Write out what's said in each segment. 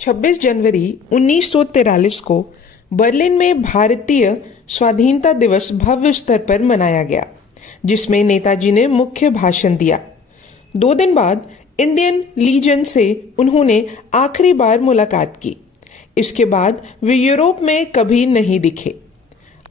26 जनवरी 1943 को बर्लिन में भारतीय स्वाधीनता दिवस भव्य स्तर पर मनाया गया, जिसमें नेताजी ने मुख्य भाषण दिया। 2 दिन बाद इंडियन लीजन से उन्होंने आखिरी बार मुलाकात की। इसके बाद वे यूरोप में कभी नहीं दिखे।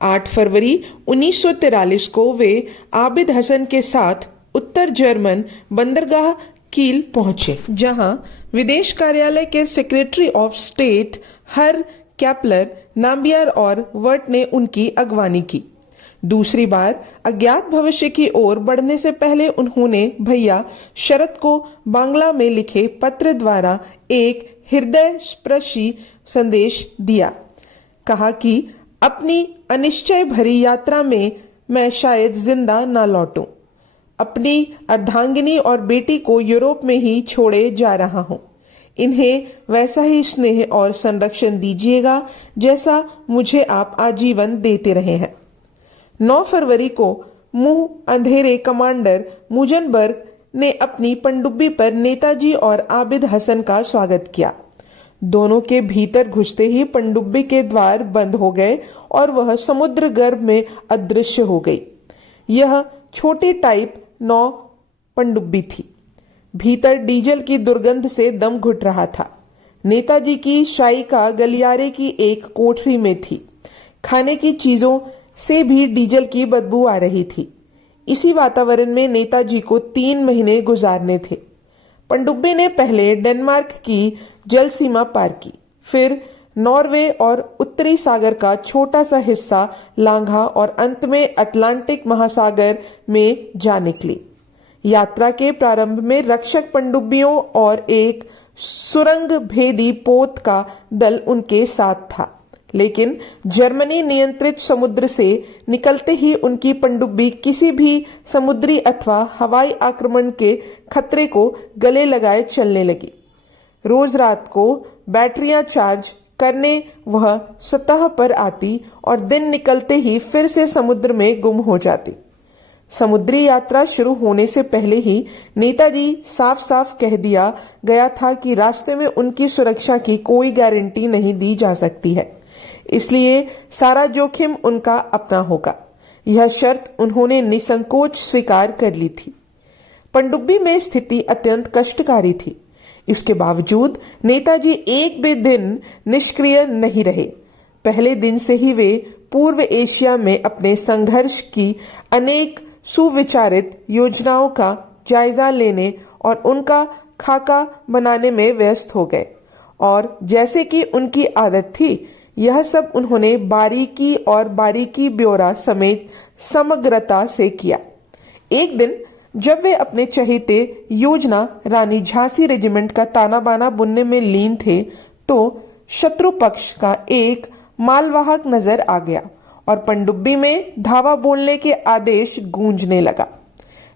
8 फरवरी 1943 को वे आबिद हसन के साथ उत्तर जर्मन बंदरगाह कील पहुंचे, जहां विदेश कार्यालय के सेक्रेटरी ऑफ स्टेट हर कैपलर, नाम्बियर और वर्ट ने उनकी अगवानी की। दूसरी बार अज्ञात भविष्य की ओर बढ़ने से पहले उन्होंने भैया शरद को बांग्ला में लिखे पत्र द्वारा एक हृदय स्पर्शी संदेश दिया। कहा कि अपनी अनिश्चय भरी यात्रा में मैं शायद जिंदा न लौटूं। अपनी अर्धांगिनी और बेटी को यूरोप में ही छोड़े जा रहा हूं। इन्हें वैसा ही स्नेह और संरक्षण दीजिएगा जैसा मुझे आप आजीवन देते रहे हैं। 9 फरवरी को मुंह अंधेरे कमांडर मुजनबर्ग ने अपनी पनडुब्बी पर नेताजी और आबिद हसन का स्वागत किया। दोनों के भीतर घुसते ही पनडुब्बी के द्वार बंद हो गए और वह समुद्र गर्भ में अदृश्य हो गई। यह छोटी टाइप 9 पनडुब्बी थी। भीतर डीजल की दुर्गंध से दम घुट रहा था। नेताजी की शायिका गलियारे की एक कोठरी में थी। खाने की चीजों से भी डीजल की बदबू आ रही थी। इसी वातावरण में नेताजी को 3 महीने गुजारने थे। पनडुब्बी ने पहले डेनमार्क की जल सीमा पार की, फिर नॉर्वे और उत्तरी सागर का छोटा सा हिस्सा लांघा और अंत में अटलांटिक महासागर में जा निकली। यात्रा के प्रारंभ में रक्षक पनडुब्बियों और एक सुरंग भेदी पोत का दल उनके साथ था, लेकिन जर्मनी नियंत्रित समुद्र से निकलते ही उनकी पनडुब्बी किसी भी समुद्री अथवा हवाई आक्रमण के खतरे को गले लगाए चलने लगी। रोज रात को बैटरियां चार्ज करने वह सतह पर आती और दिन निकलते ही फिर से समुद्र में गुम हो जाती। समुद्री यात्रा शुरू होने से पहले ही नेताजी साफ साफ कह दिया गया था कि रास्ते में उनकी सुरक्षा की कोई गारंटी नहीं दी जा सकती है, इसलिए सारा जोखिम उनका अपना होगा। यह शर्त उन्होंने निसंकोच स्वीकार कर ली थी। पनडुब्बी में स्थिति अत्यंत कष्टकारी थी। इसके बावजूद नेताजी एक भी दिन निष्क्रिय नहीं रहे। पहले दिन से ही वे पूर्व एशिया में अपने संघर्ष की अनेक सुविचारित योजनाओं का जायजा लेने और उनका खाका बनाने में व्यस्त हो गए, और जैसे कि उनकी आदत थी, यह सब उन्होंने बारीकी ब्यौरा समेत समग्रता से किया। एक दिन जब वे अपने चहेते योजना रानी झांसी रेजिमेंट का ताना बाना बुनने में लीन थे, तो शत्रु पक्ष का एक मालवाहक नजर आ गया और पनडुब्बी में धावा बोलने के आदेश गूंजने लगा।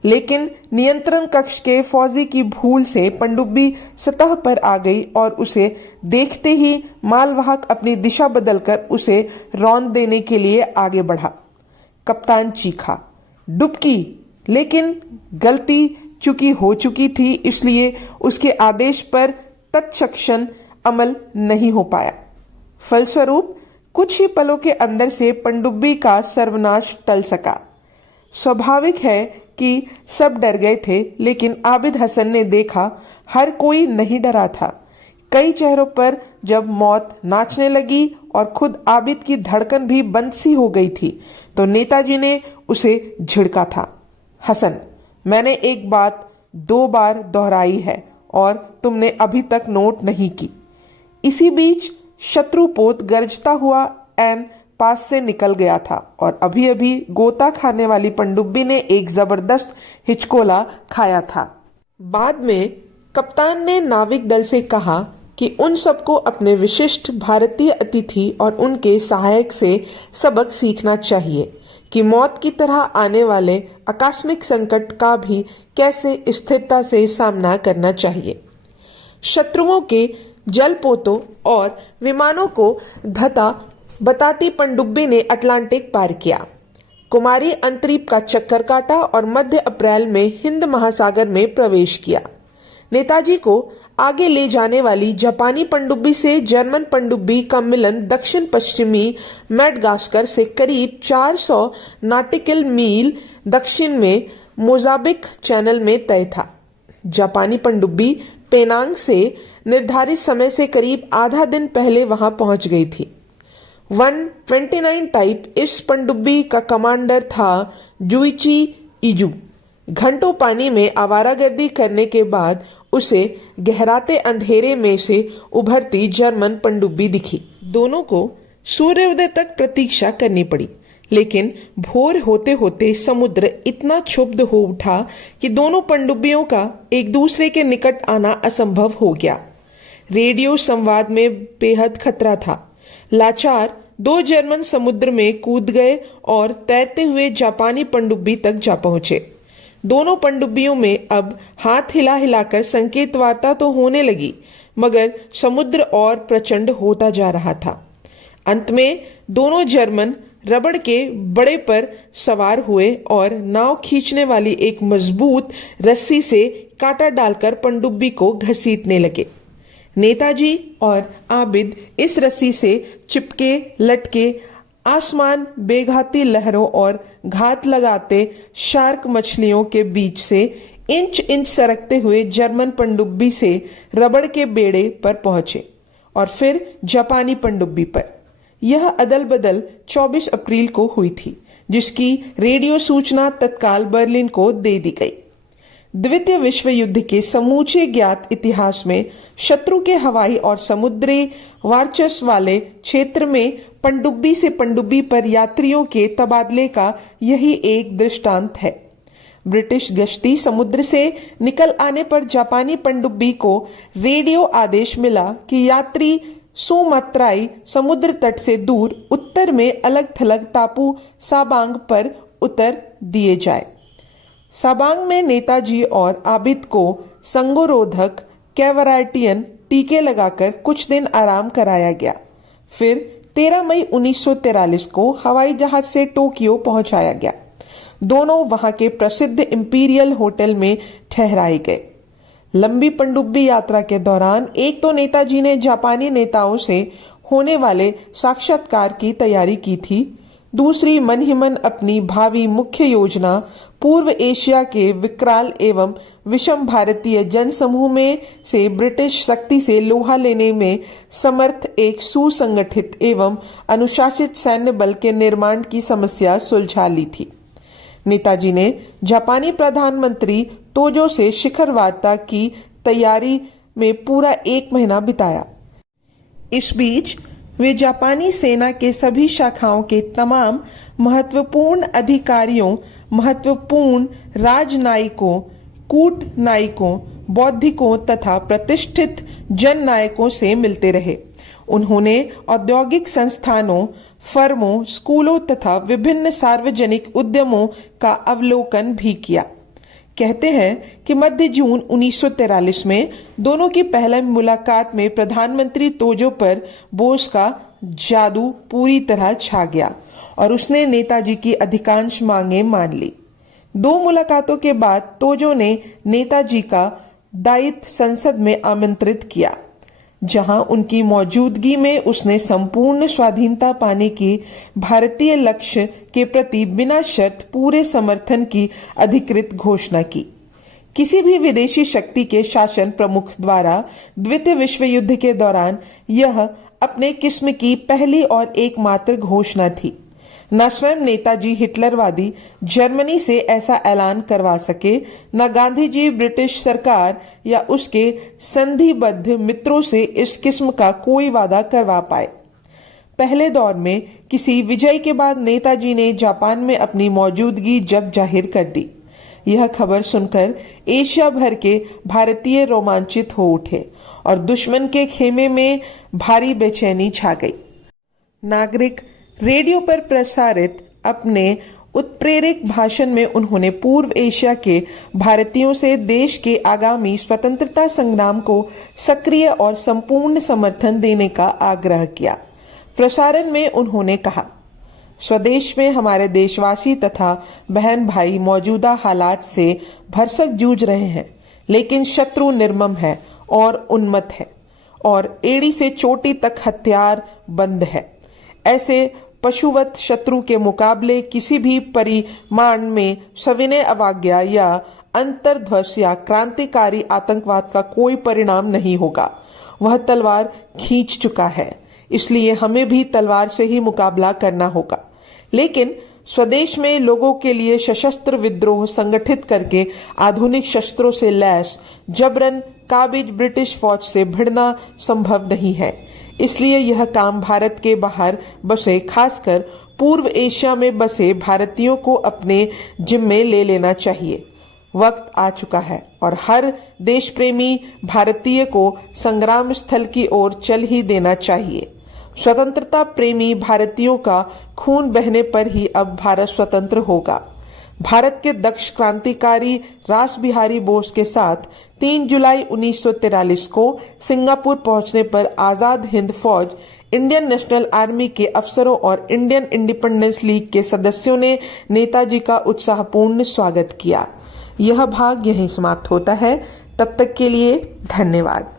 लेकिन नियंत्रण कक्ष के फौजी की भूल से पनडुब्बी सतह पर आ गई और उसे देखते ही मालवाहक अपनी दिशा बदलकर उसे रौंद देने के लिए आगे बढ़ा। कप्तान चीखा, डुबकी, लेकिन गलती चूकी हो चुकी थी, इसलिए उसके आदेश पर तत्क्षण अमल नहीं हो पाया। फलस्वरूप कुछ ही पलों के अंदर से पनडुब्बी का सर्वनाश टल सका। स्वाभाविक है कि सब डर गए थे, लेकिन आबिद हसन ने देखा हर कोई नहीं डरा था। कई चेहरों पर जब मौत नाचने लगी और खुद आबिद की धड़कन भी बंद सी हो गई थी, तो नेताजी ने उसे झिड़का था, हसन, मैंने एक बात 2 बार दोहराई है और तुमने अभी तक नोट नहीं की। इसी बीच शत्रुपोत गरजता हुआ एन पास से निकल गया था और अभी अभी गोता खाने वाली पनडुब्बी ने एक जबरदस्त हिचकोला खाया था। बाद में कप्तान ने नाविक दल से कहा कि उन सबको अपने विशिष्ट भारतीय अतिथि और उनके सहायक से सबक सीखना चाहिए कि मौत की तरह आने वाले आकस्मिक संकट का भी कैसे स्थिरता से सामना करना चाहिए। शत्रुओं के जलपोतों और विमानों को धता बताती पनडुब्बी ने अटलांटिक पार किया, कुमारी अंतरीप का चक्कर काटा और मध्य अप्रैल में हिंद महासागर में प्रवेश किया। नेताजी को आगे ले जाने वाली जापानी पनडुब्बी से जर्मन पनडुब्बी का मिलन दक्षिण पश्चिमी मैडागास्कर से करीब 400 नॉटिकल मील दक्षिण में मोजाम्बिक चैनल में तय था। जापानी पनडुब्बी पेनांग से निर्धारित समय से करीब आधा दिन पहले वहां पहुंच गई थी। 129 टाइप इस पनडुब्बी का कमांडर था जुइची इजू। घंटों पानी में आवारागर्दी करने के बाद उसे गहराते अंधेरे में से उभरती जर्मन पनडुब्बी दिखी। दोनों को सूर्योदय तक प्रतीक्षा करनी पड़ी, लेकिन भोर होते होते समुद्र इतना क्षुब्ध हो उठा कि दोनों पनडुब्बियों का एक दूसरे के निकट आना असंभव हो गया। रेडियो संवाद में बेहद खतरा था। लाचार दो जर्मन समुद्र में कूद गए और तैरते हुए जापानी पनडुब्बी तक जा पहुंचे। दोनों पनडुब्बियों में अब हाथ हिला हिलाकर संकेत वार्ता तो होने लगी, मगर समुद्र और प्रचंड होता जा रहा था। अंत में दोनों जर्मन रबड़ के बड़े पर सवार हुए और नाव खींचने वाली एक मजबूत रस्सी से कांटा डालकर पनडुब्बी को घसीटने लगे। नेताजी और आबिद इस रस्सी से चिपके लटके आसमान बेघाती लहरों और घात लगाते शार्क मछलियों के बीच से इंच इंच सरकते हुए जर्मन पनडुब्बी से रबड़ के बेड़े पर पहुंचे और फिर जापानी पनडुब्बी पर। यह अदल बदल 24 अप्रैल को हुई थी, जिसकी रेडियो सूचना तत्काल बर्लिन को दे दी गई। द्वितीय विश्व युद्ध के समूचे ज्ञात इतिहास में शत्रु के हवाई और समुद्री वर्चस्व वाले क्षेत्र में पनडुब्बी से पनडुब्बी पर यात्रियों के तबादले का यही एक दृष्टांत है। ब्रिटिश गश्ती समुद्र से निकल आने पर जापानी पनडुब्बी को रेडियो आदेश मिला कि यात्री सुमात्राई समुद्र तट से दूर उत्तर में अलग थलग टापू साबांग पर उतर दिए जाए। साबांग में नेताजी और आबिद को संगरोधक कैवराटियन टीके लगाकर कुछ दिन आराम कराया गया। फिर 13 मई 1943 को हवाई जहाज से टोक्यो पहुंचाया गया। दोनों वहां के प्रसिद्ध इंपीरियल होटल में ठहराए गए। लंबी पनडुब्बी यात्रा के दौरान एक तो नेताजी ने जापानी नेताओं से होने वाले साक्षात्कार की तैयारी की थी, दूसरी मन ही मन अपनी भावी मुख्य योजना पूर्व एशिया के विकराल एवं विषम भारतीय जनसमूह में से ब्रिटिश शक्ति से लोहा लेने में समर्थ एक सुसंगठित एवं अनुशासित सैन्य बल के निर्माण की समस्या सुलझा ली थी। नेताजी ने जापानी प्रधानमंत्री तोजो से शिखर वार्ता की तैयारी में पूरा 1 महीना बिताया। इस बीच वे जापानी सेना के सभी शाखाओं के तमाम महत्वपूर्ण अधिकारियों, महत्वपूर्ण राजनायिकों, कूटनायकों, बौद्धिकों तथा प्रतिष्ठित जननायकों से मिलते रहे। उन्होंने औद्योगिक संस्थानों, फर्मों, स्कूलों तथा विभिन्न सार्वजनिक उद्यमों का अवलोकन भी किया। कहते हैं कि मध्य जून 1943 में दोनों की पहली मुलाकात में प्रधानमंत्री तोजो पर बोस का जादू पूरी तरह छा गया और उसने नेताजी की अधिकांश मांगें मान ली। 2 मुलाकातों के बाद तोजो ने नेताजी का दायित्व संसद में आमंत्रित किया, जहां उनकी मौजूदगी में उसने संपूर्ण स्वाधीनता पाने की भारतीय लक्ष्य के प्रति बिना शर्त पूरे समर्थन की अधिकृत घोषणा की। किसी भी विदेशी शक्ति के शासन प्रमुख द्वारा द्वितीय विश्व युद्ध के दौरान यह अपने किस्म की पहली और एकमात्र घोषणा थी। न स्वयं नेताजी हिटलरवादी जर्मनी से ऐसा ऐलान करवा सके, न गांधी जी ब्रिटिश सरकार या उसके संधिबद्ध मित्रों से इस किस्म का कोई वादा करवा पाए। पहले दौर में किसी विजय के बाद नेताजी ने जापान में अपनी मौजूदगी जग जाहिर कर दी। यह खबर सुनकर एशिया भर के भारतीय रोमांचित हो उठे और दुश्मन के खेमे में भारी बेचैनी छा गई। नागरिक रेडियो पर प्रसारित अपने उत्प्रेरक भाषण में उन्होंने पूर्व एशिया के भारतीयों से देश के आगामी स्वतंत्रता संग्राम को सक्रिय और संपूर्ण समर्थन देने का आग्रह किया। प्रसारण में उन्होंने कहा, स्वदेश में हमारे देशवासी तथा बहन भाई मौजूदा हालात से भरसक जूझ रहे हैं, लेकिन शत्रु निर्मम है और उन्मत्त है और एड़ी से चोटी तक हथियार बंद है। ऐसे पशुवत शत्रु के मुकाबले किसी भी परिमाण में सविनय अवज्ञा या अंतर्ध्वस या क्रांतिकारी आतंकवाद का कोई परिणाम नहीं होगा। वह तलवार खींच चुका है, इसलिए हमें भी तलवार से ही मुकाबला करना होगा। लेकिन स्वदेश में लोगों के लिए सशस्त्र विद्रोह संगठित करके आधुनिक शस्त्रों से लैस जबरन काबिज ब्रिटिश फौज से भिड़ना संभव नहीं है। इसलिए यह काम भारत के बाहर बसे, खासकर पूर्व एशिया में बसे भारतीयों को अपने जिम्मे ले लेना चाहिए। वक्त आ चुका है और हर देश प्रेमी भारतीय को संग्राम स्थल की ओर चल ही देना चाहिए। स्वतंत्रता प्रेमी भारतीयों का खून बहने पर ही अब भारत स्वतंत्र होगा। भारत के दक्ष क्रांतिकारी रास बिहारी बोस के साथ 3 जुलाई 1943 को सिंगापुर पहुंचने पर आजाद हिंद फौज, इंडियन नेशनल आर्मी के अफसरों और इंडियन इंडिपेंडेंस लीग के सदस्यों ने नेताजी का उत्साहपूर्ण स्वागत किया। यह भाग यहीं समाप्त होता है। तब तक के लिए धन्यवाद।